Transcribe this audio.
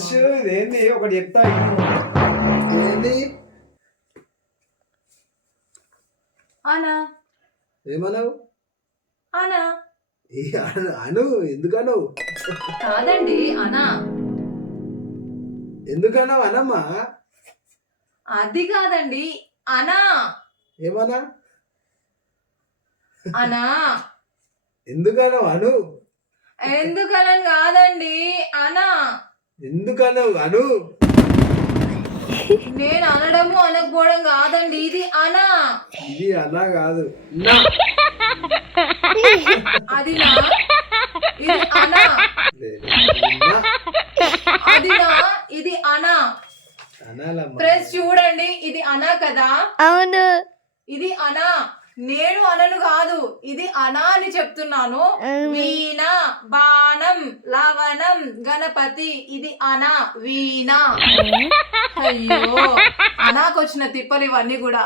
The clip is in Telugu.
ఫ్రెష్ ఇదేంది ఒకటి చెప్తా ఏంది అనా ఏమన్నావు అనా అను ఎందుకన్నావు కాదండి అనా ఎందుకన్నావు అనమ్మా అది కాదండి అనా ఏమన్నా అనా ఎందుకన్నావు అను ఎందుకనని కాదండి అనా ఎందుకన్నావు అను నేను అనడము అనకపోవడం కాదండి ఇది అనా ఇది అలా కాదు అది నా ఇది అనా అది నా ఇది అనా అనాలమ్మా ప్రెస్ చూడండి ఇది అనా కదా అవును ఇది అనా నేను అనను కాదు ఇది అనా అని చెప్తున్నాను వీణ బాణం లవణం గణపతి ఇది అనా వీణ అయ్యో అనాకొచ్చిన తిప్పలు ఇవన్నీ కూడా